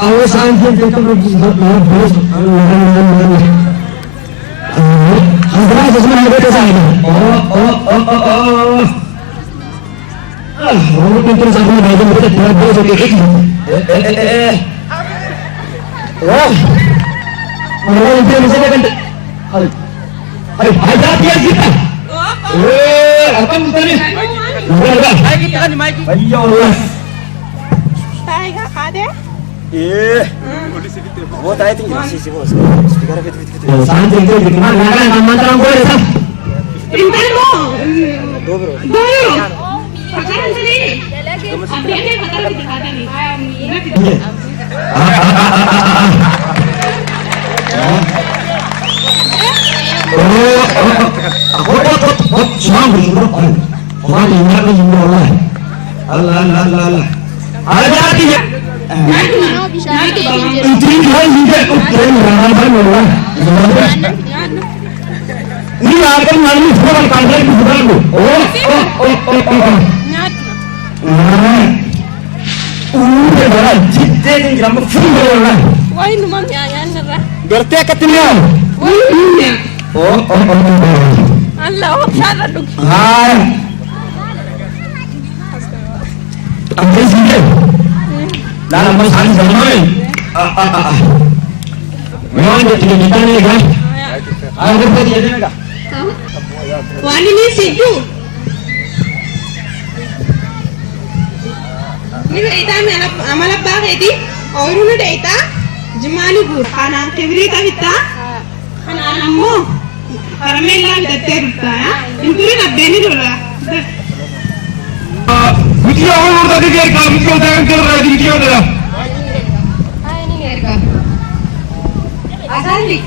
Aku sampai kita berbos. Hazrat semua ada di sana. Orang pintar sama dengan kita tidak boleh jadi. Wah, orang itu bisa kan? Ada dia kita. Apa mustahil? Hai kita kan mic. Ya Allah. Tahu nggak kade? वो तो I think सी वो स्पीकर पे तो शांति से कितना लगा मंत्र बोल रहे सब Pintar mo. दो ब्रो दो. Pagkain sa ni. Ang biyahe patalo kita ni. Aku cuma berjumpa orang ingat berjumpa Allah. Allah. Ada dia. Ini dia juga keren ramai orang. Ini akan malu semua kampanye bukan bu. Udah berat. Jidde yang ramai full orang. Wah, ini mah nyanyian cerah. Berarti ketemu. Allah, sana duk. Hai. Ambil sini. Dalam masa ini zaman. Memang dia tidak kita ni kan? Ada apa dia ni kan? Wani ni situ. Ni ita me amala bagai di. Orang ni ita. Jemani bur. Kanan kiri kita. Kanan ammo. Karamela kita terta ya. Inturi nak beni dulu. Video orang tadi dia kalau video jangan kerja video dah. Ini mereka. Asal ni.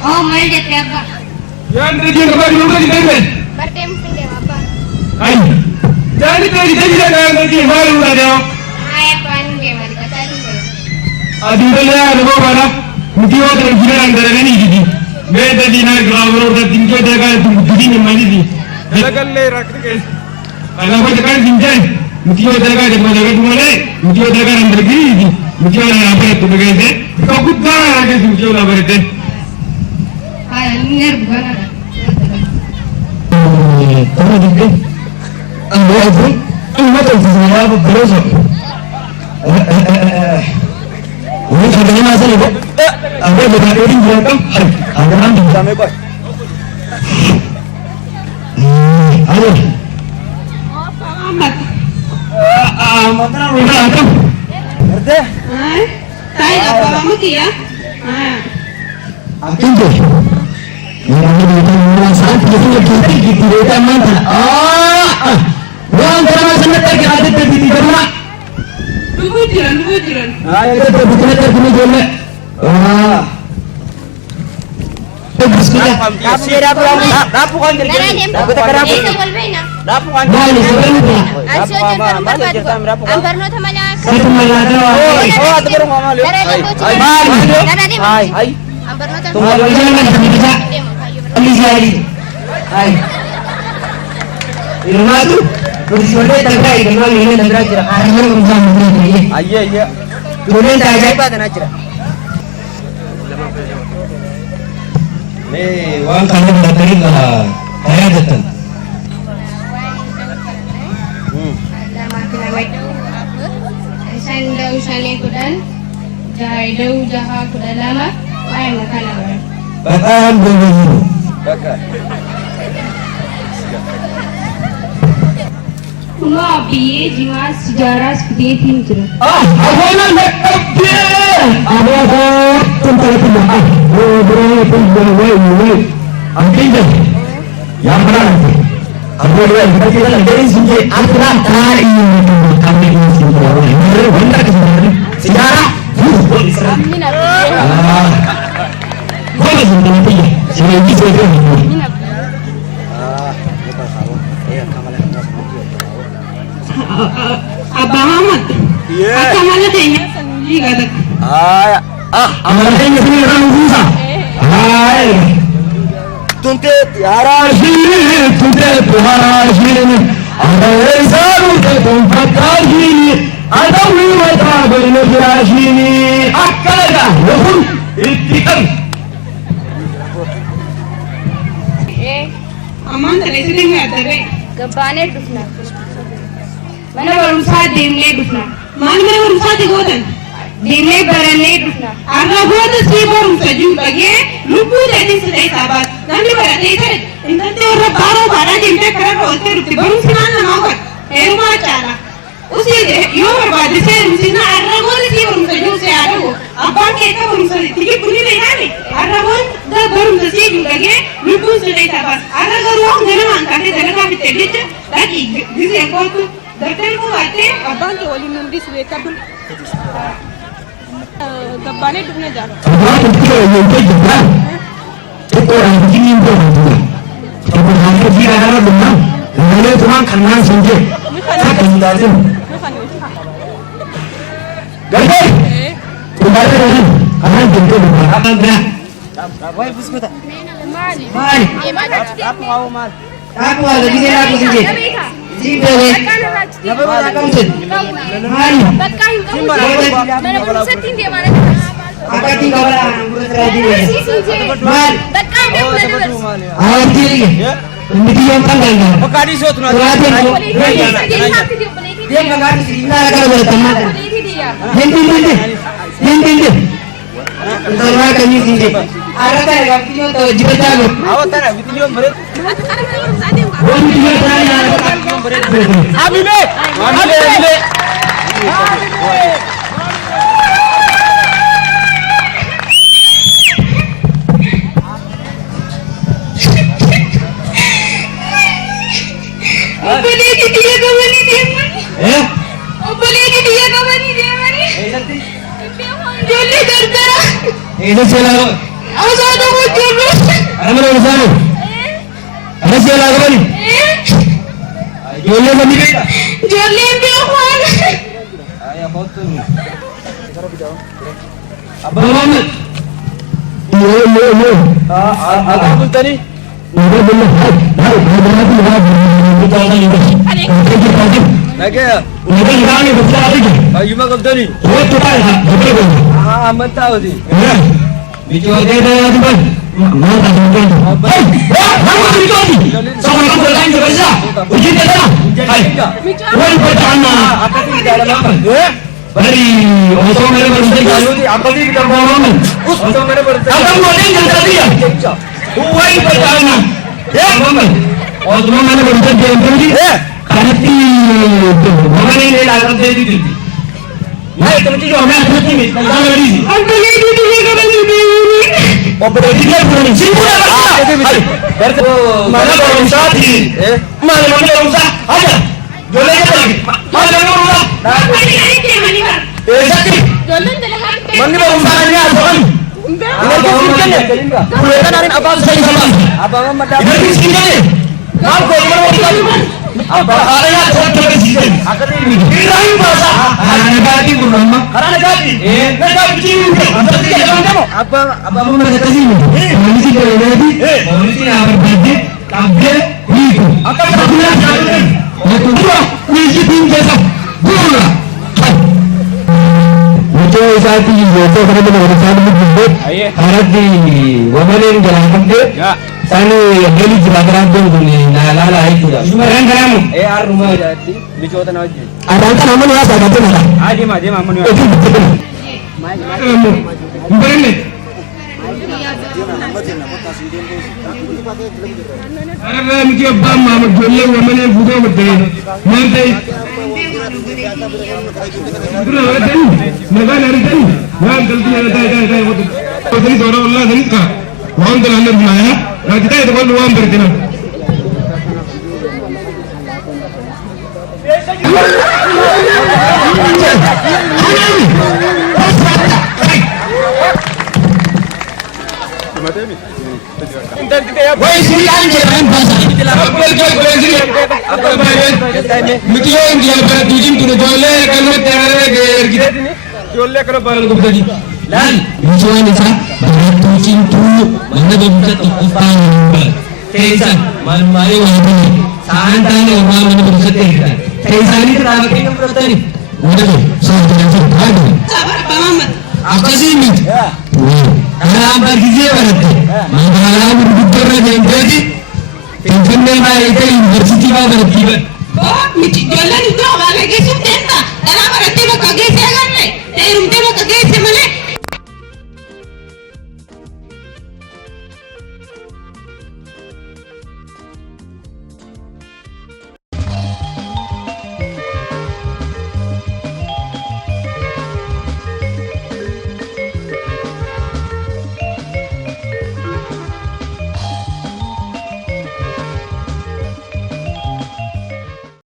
Oh, main dia apa? Yang dia kerja dulu tadi kan? Bertemping dia apa? Hai. Jadi tadi dah dia baru dah dia. Ayah pan dia mari kata ni. Adi dah ada apa? Video tu kita angkat ni jadi. मैं तो दिन है ground road दिन के देखा तुम दिन में मरी थी लगन ले रख के अलग हो जगह दिन जाए मुझे देखा जब मैं जगह तुम्हारे मुझे देखा अंदर गिरी थी मुझे यहाँ पे तुम गए थे तो कुछ ना आके मुझे ना बने थे हाँ नियर बना कहाँ दिखे अंदर आते इन्हें तो जिसने आप भरोसा वो खड़े ना चले अबे बता दे दिन जाता अगर हम दिखा में कोई अरे Amat. मतलब उड़ा आता करते Ay, tayo apa kamu kia? atin deh yang ini kita mulai saat kita kita mantap orang orang sangat terkejut terkejut karena Nunggu jiran. itu betul terkejut boleh Kasih rapu kan kerja. Aku tak rapu. Rapu kan. Balik sebentar. Ambar no thamala. Saya melada. Oh, tu baru ngomong lu. Hai. Ambar no Tunggu jangan bisa. Ambil hari. Hai. Ilmu tu. Bersama tangga ilmu ini tangga kira. Hari urusan ini. Iya. Kemudian saya Apa dan acara? nih, wang kalian datang lah. Saya datang. Sandau sale kudan. Jahidau jaha kudan lama. Ayam makan apa? Bahkan begini. Kakak. Kuma biye jiwa sejarah seperti itu. Awalan nakabir. Apa tentang itu? Woi. Angkanya. Yang benar. Aku kita dari sini aturan kali ini kami ini benar sejarah. Boleh nanti. Saya bisa Abang Ahmad. Apa mana tanya sendiri kata. Amalnya ini orang susah. Hai. Tunte tiara Tunte tiara. Ada فتاجيني أدوي وتابر نجاشيني أكلك وهم اتكم Aman television में आता है गब्बाने डुसना mana barumsaa deemnee dhufna maal mana barumsaa gootan deemnee barannee dhufna arra goota sii barumsa jiru dhagee lubbuu dheedhinsi ta'e saabaat namni baratee ta'e intalli warra baaroo baadhaa deemtee karaa rooltee dhufti barumsi maal namaa uffata heerumaa caala usii yoo barbaade seerumsina arra goota sii barumsa jiru see haa ta'u abbaan kee akka barumsa tiki kunni beekaani arra goota barumsa sii jiru dhagee lubbuun si ta'e saabaat arra garuu waan ganamaan kaatee dalagaa bittee jecha dhaqii gisee kootu Dokter को आते अब्बां के वाली नंदी सुबह का बुल गब्बाने डूबने जा रहा अब तो ये तो जब तो orang begini itu kalau hanya dia ada benar boleh cuma kenal saja saya kenal saja jadi kembali lagi karena jemput benar apa benar Woi, busku tak? माली Mal. ये माल Aku mau mal. Aku ada di sini aku sini. Sini deh. Apa mau kamu sini? Mal. मैंने उनसे तीन दिया माने Apa tinggal orang berteradi deh. Mal. Awak diri. Ini dia yang tanggal ni. Oh, kadi so tu nak. Dia mengaku sini nak kalau berteman. Henti. Entar lah kami sini. Ada tak yang video tu jibat jago. Awak tak nak video berat. Abi be boleh dia kembali dia mani boleh dia kembali dia mani jolly करता ini sila आजाद हो जल्दी ada mana urusan ada sila apa ni Jolly bani be जल्दी भी हुआ Ayah kau tu. Abang Muhammad yo Apa pun tadi? Ini benar hai kita lagi Lagi ya. ini kami besar lagi You mak kau tadi. oh tu tak betul Amat tahu di. Bicu ada tu kan mana tak mungkin hai kamu bicu ni sama kamu lain kerja uji dah hai woi pertama Apa tu di dalam apa? bari osong mere bersih Kalau di apa di kita bawa ni? Untuk mana berita? Abang boleh jangan tadi ya woi pertama ya mama oh tu mana bersih dia tadi karati tu mana ni larat dia tu hai tu mesti kau mana tu ni kalau lagi boleh dia kembali dia oh berarti dia boleh sini pula mana berusaha di mana berusaha aja Jolly lagi mana berusaha mani dia mani kan sakit jolly dah lepas mana berusaha ni apa kan Bukan narin abang saya sama. Abang mendap. Ini miskin ni. Kau kau mana berusaha? Apa ada yang saya miskin? Ini bahasa. Negati pun Karena negati. Negati begini. Abang mana kata sini? Polisi boleh jadi. Polisi yang berbeda. Tapi itu. Akan berguna sekali. Itu dua. Polisi tinggal sah. Dua. Itu saat ini itu kerana berusaha untuk harap di wamanin jalan dia. Sani beli jelajaran tu ni nalala itu dah. Cuma kamu. ar rumah jadi. Bicu tu nak je. Ada kan nama ni apa kata mana? Aje mama ni. Itu betul. Bukan ni. Ada mungkin bam mama jual wamanin bukan betul. Nanti. Betul ada ni. Negara ada ni. Yang kalau ada betul. Jadi orang Allah ni kah? Wang telah anda mana? Kita itu kalau wang berkena. Woi silakan jangan bahasa. Apa bayar? Mungkin dia bertujuan tu jualan kalau terare kita. Jualan kalau barang tu tadi. Dan tujuan ni sah bertujuan tu mana bisa ikutan. Tesan, malu wajib. Santai orang mana bisa tesan. Asali kenapa kita bertani? Udah deh, saya belajar lagi. Sabar Pak Mamat. Apa sih ini? Ya. Karena apa dia berarti? Masalah berbicara dengan jadi, tentunya mereka universiti berarti. Oh, miti jual